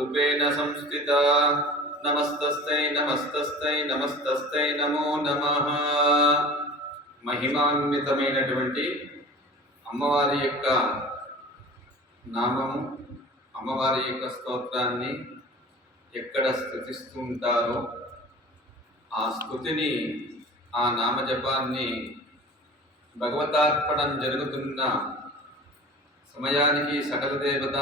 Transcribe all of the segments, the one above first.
రూపేణ సంస్థిత నమస్తస్తై నమస్తస్తై నమస్తస్తై నమో నమ మహిమాన్వితమైనటువంటి అమ్మవారి యొక్క నామము అమ్మవారి యొక్క స్తోత్రాన్ని ఎక్కడ స్థుతిస్తుంటారో ఆ స్థుతిని ఆ నామజపాన్ని భగవతార్పణం జరుగుతున్న సమయానికి సకల దేవత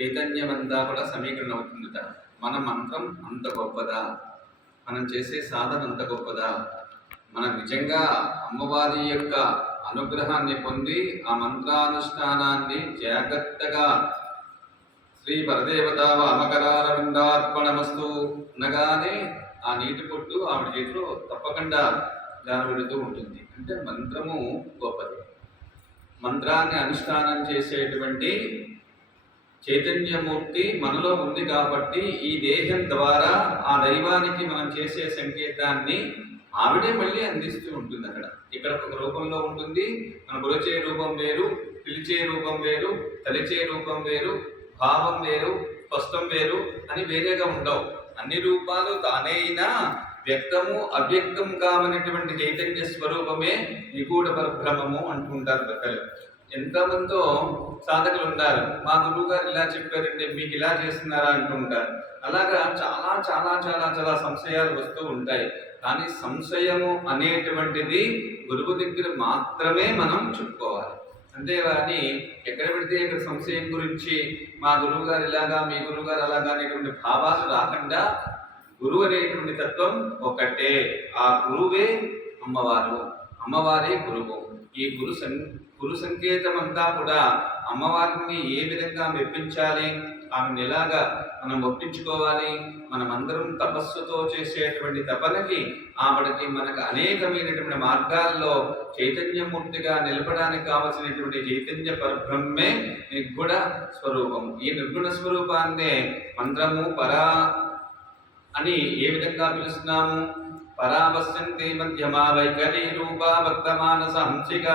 చైతన్యమంతా కూడా సమీకరణ అవుతుందట మన మంత్రం అంత గొప్పదా? మనం చేసే సాధన అంత గొప్పదా? మనం నిజంగా అమ్మవారి యొక్క అనుగ్రహాన్ని పొంది ఆ మంత్రానుష్ఠానాన్ని జాగ్రత్తగా శ్రీ పరదేవత అమకరారవిందార్పణమస్తు అనగానే ఆ నీటి పొట్టు ఆవిడ చేతిలో తప్పకుండా జారబెడుతూ ఉంటుంది. అంటే మంత్రము గొప్పది. మంత్రాన్ని అనుష్ఠానం చేసేటువంటి చైతన్యమూర్తి మనలో ఉంది కాబట్టి ఈ దేహం ద్వారా ఆ దైవానికి మనం చేసే సంకేతాన్ని ఆవిడే మళ్ళీ అందిస్తూ ఉంటుంది అక్కడ. ఇక్కడ ఒక రూపంలో ఉంటుంది. మన కొలిచే రూపం వేరు పిలిచే రూపం వేరు తలిచే రూపం వేరు భావం వేరు స్పష్టం వేరు అని వేరేగా ఉండవు. అన్ని రూపాలు తానే అయినా వ్యక్తము అవ్యక్తం కావనటువంటి చైతన్య స్వరూపమే నిగూఢ పరబ్రహ్మము అంటుంటారు పెద్దలు ఎంతమందో సాధకులు ఉన్నారు మా గురువు గారు ఇలా చెప్పారంటే మీకు ఇలా చేస్తున్నారా అంటుంటారు అలాగా చాలా చాలా చాలా చాలా సంశయాలు వస్తూ ఉంటాయి. కానీ సంశయము అనేటువంటిది గురువు దగ్గర మాత్రమే మనం చెప్పుకోవాలి. అంతేగాని ఎక్కడ పెడితే ఇక్కడ సంశయం గురించి మా గురువు గారు ఇలాగా మీ గురువు గారు అలాగా అనేటువంటి భావాలు రాకుండా గురువు అనేటువంటి తత్వం ఒకటే. ఆ గురువే అమ్మవారు. అమ్మవారే గురువు. ఈ గురు సం గురు సంకేతం అంతా కూడా అమ్మవారిని ఏ విధంగా మెప్పించాలి? ఆమెను ఎలాగా మనం ఒప్పించుకోవాలి? మనం అందరం తపస్సుతో చేసేటువంటి తపనకి ఆవిడకి మనకు అనేకమైనటువంటి మార్గాల్లో చైతన్యమూర్తిగా నిలపడానికి కావలసినటువంటి చైతన్య పరబ్రహ్మే నిర్గుణ స్వరూపం. ఈ నిర్గుణ స్వరూపాన్నే మంత్రము పరా అని ఏ విధంగా పిలుస్తున్నాము? పరావస్యంతి మధ్యమా వైఖరి రూపా వర్తమాన సంశిక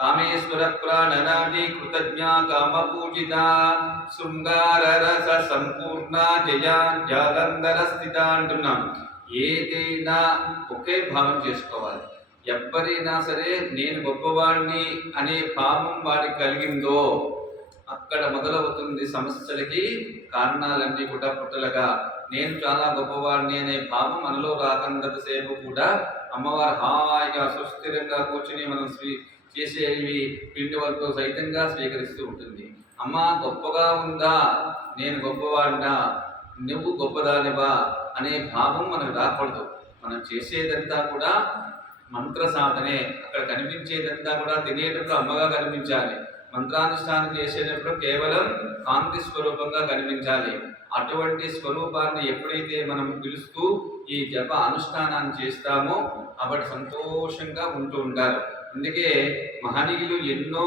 కామేశ్వర ప్రాణనాటి కృతజ్ఞ కామ పూజిత శృంగార రస సంపూర్ణ జయ జాలంధర స్థిత అంటున్నాం ఏదైనా ఒకే భావం చేసుకోవాలి. ఎవ్వరైనా సరే నేను గొప్పవాడిని అనే భావం వాడికి కలిగిందో అక్కడ మొదలవుతుంది సమస్యలకి కారణాలన్నీ కూడా పుట్టలగా. నేను చాలా గొప్పవాడిని అనే భావం మనలో రాకంతసేపు కూడా అమ్మవారు హాయిగా సుస్థిరంగా కూర్చుని మనం స్వీ చేసేవి పిండి వరకు సైతంగా స్వీకరిస్తూ ఉంటుంది. అమ్మ గొప్పగా ఉందా? నేను గొప్పవాడినా? నువ్వు గొప్పదానివా? అనే భావం మనకు రాకూడదు. మనం చేసేదంతా కూడా మంత్ర సాధనే అక్కడ కనిపించేదంతా కూడా తినేటప్పుడు అమ్మగా కనిపించాలి. మంత్రానుష్ఠానం చేసేటప్పుడు కేవలం కాంతి స్వరూపంగా కనిపించాలి. అటువంటి స్వరూపాన్ని ఎప్పుడైతే మనం పిలుస్తూ ఈ జప అనుష్ఠానాన్ని చేస్తామో అప్పటి సంతోషంగా ఉంటూ ఉంటారు అందుకే మహనీయులు ఎన్నో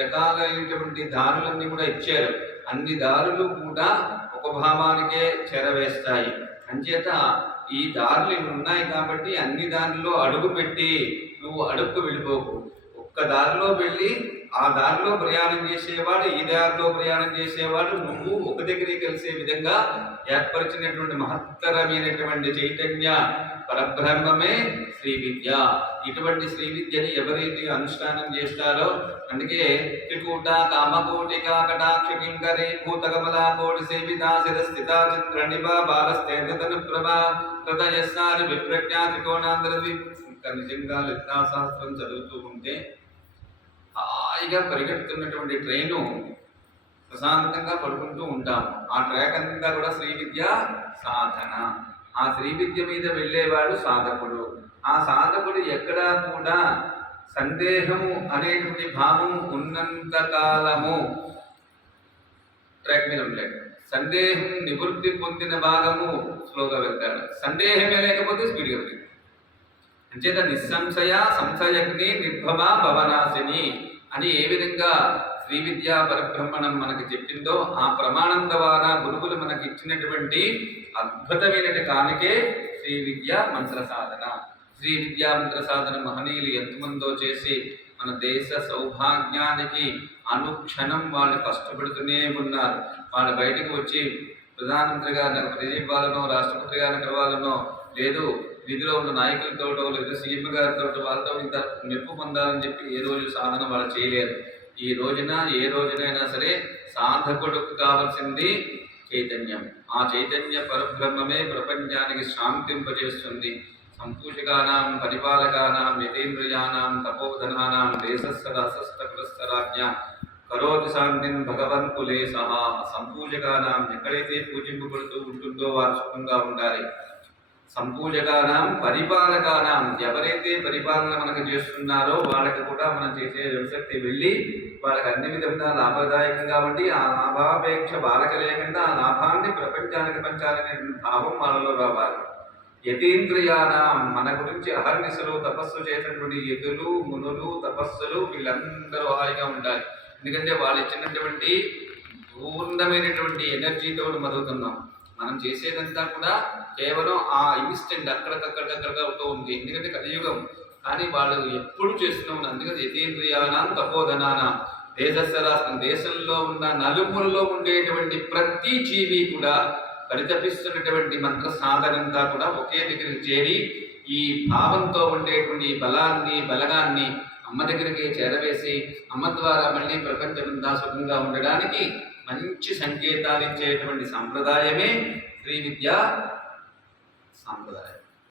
రకాలైనటువంటి దారులన్నీ కూడా ఇచ్చారు. అన్ని దారులు కూడా ఒక భావానికే చేరవేస్తాయి. అంచేత ఈ దారులు ఉన్నాయి కాబట్టి అన్ని దారిలో అడుగు పెట్టి నువ్వు అడుక్కు వెళ్ళిపోకు. ఒక్క దారిలో వెళ్ళి ఆ దారిలో ప్రయాణం చేసేవాడు ఈ దారిలో ప్రయాణం చేసేవాడు నువ్వు ఒక దగ్గరికి కలిసే విధంగా ఏర్పరిచినటువంటి మహత్తరమైనటువంటి చైతన్య పరబ్రహ్మమే శ్రీ విద్య. ఇటువంటి శ్రీ విద్యని ఎవరైతే అనుష్ఠానం చేస్తారో అందుకే త్రికూట కామకోటి కాకటాక్ష కింకరే భూతకమల కోటి సేవితా శిరస్థిత చిత్ర నిభా బాలస్తేంద్రతను ప్రభా హృదయస్సారి విప్రజ్ఞా త్రికోణాంధ్ర నిజంగా లలితా శాస్త్రం చదువుతూ ఉంటే హాయిగా పరిగెడుతున్నటువంటి ట్రైను ప్రశాంతంగా పడుకుంటూ ఉంటాం ఆ ట్రాక్ అంతా కూడా శ్రీ విద్య సాధన. ఆ శ్రీ విద్య మీద వెళ్ళేవాడు సాధకుడు. ఆ సాధకుడు ఎక్కడా కూడా సందేహము అనేటువంటి భావం ఉన్నంత కాలము ట్రాక్ మీద ఉంటాడు సందేహం నివృత్తి పొందిన భాగము స్లోగా వెళ్తాడు. సందేహమే లేకపోతే స్పీడ్గా వెళ్తాడు అంచేత నిస్సంశయ సంశయగ్ని నిర్భమ భవనాశిని అని ఏ విధంగా శ్రీ విద్యా పరబ్రహ్మణం మనకి చెప్పిందో ఆ ప్రమాణం ద్వారా గురువులు మనకి ఇచ్చినటువంటి అద్భుతమైన కానికే శ్రీ విద్యా మంత్ర సాధన. శ్రీ విద్యా మంత్ర సాధన మహనీయులు ఎంతమందో చేసి మన దేశ సౌభాగ్యానికి అనుక్షణం వాళ్ళు కష్టపడుతూనే ఉన్నారు. వాళ్ళు బయటకు వచ్చి ప్రధానమంత్రి గారిని ప్రదీపాలనో రాష్ట్రపతి గారిని కలవాలనో లేదు విధిలో ఉన్న నాయకులతోటో లేదా సీఎం గారితో వాళ్ళతో ఇంత మెప్పు పొందాలని చెప్పి ఏ రోజు సాధన వాళ్ళు చేయలేరు ఈ రోజున ఏ రోజునైనా సరే సాధకుడుకు కావాల్సింది చైతన్యం. ఆ చైతన్య పరబ్రహ్మమే ప్రపంచానికి శాంతింపజేస్తుంది. సంపూషకానాం పరిపాలకానాం యతేంద్రియానాం తపోధనానాం దేశస్సర కరోతి శాంతిం భగవన్ కులే సహా. సంపూజకానాం ఎక్కడైతే పూజింపబడుతూ ఉంటుందో వారు సుఖంగా ఉండాలి. సంపూజకానం పరిపాలకానం. ఎవరైతే పరిపాలన మనకు చేస్తున్నారో వాళ్ళకి కూడా మనం చేసే వ్యవశక్తి వెళ్ళి వాళ్ళకి అన్ని విధంగా లాభదాయకం కాబట్టి ఆ లాభాపేక్ష బాలక లేకుండా ఆ లాభాన్ని ప్రపంచానికి పంచాలనే భావం వాళ్ళలో రావాలి. యతీంద్రియాన మన గురించి అహర్నిశలు తపస్సు చేసినటువంటి యతులు మునులు తపస్సులు వీళ్ళందరూ హాయిగా ఉండాలి. ఎందుకంటే వాళ్ళు ఇచ్చినటువంటి పూర్ణమైనటువంటి ఎనర్జీతో మదుగుతున్నాం మనం చేసేదంతా కూడా కేవలం ఆ ఇన్స్టెంట్ అక్కడికక్కడికక్కడిగా అవుతూ ఉంది. ఎందుకంటే కలియుగం. కానీ వాళ్ళు ఎప్పుడు చేస్తూ ఉన్నారు అందుకని యతీంద్రియానాం తపోధనాన. దేశస్య దేశంలో ఉన్న నలుమూలలో ఉండేటువంటి ప్రతి జీవి కూడా పరితపిస్తున్నటువంటి మంత్ర సాధనంతా కూడా ఒకే దగ్గరికి చేరి ఈ భావంతో ఉండేటువంటి బలాన్ని బలగాన్ని అమ్మ దగ్గరికి చేరవేసి అమ్మ ద్వారా మళ్ళీ ప్రపంచమంతా సుఖంగా ఉండడానికి మంచి సంకేతాలు ఇచ్చేటువంటి సంప్రదాయమే శ్రీ విద్యా సాంప్రదాయం.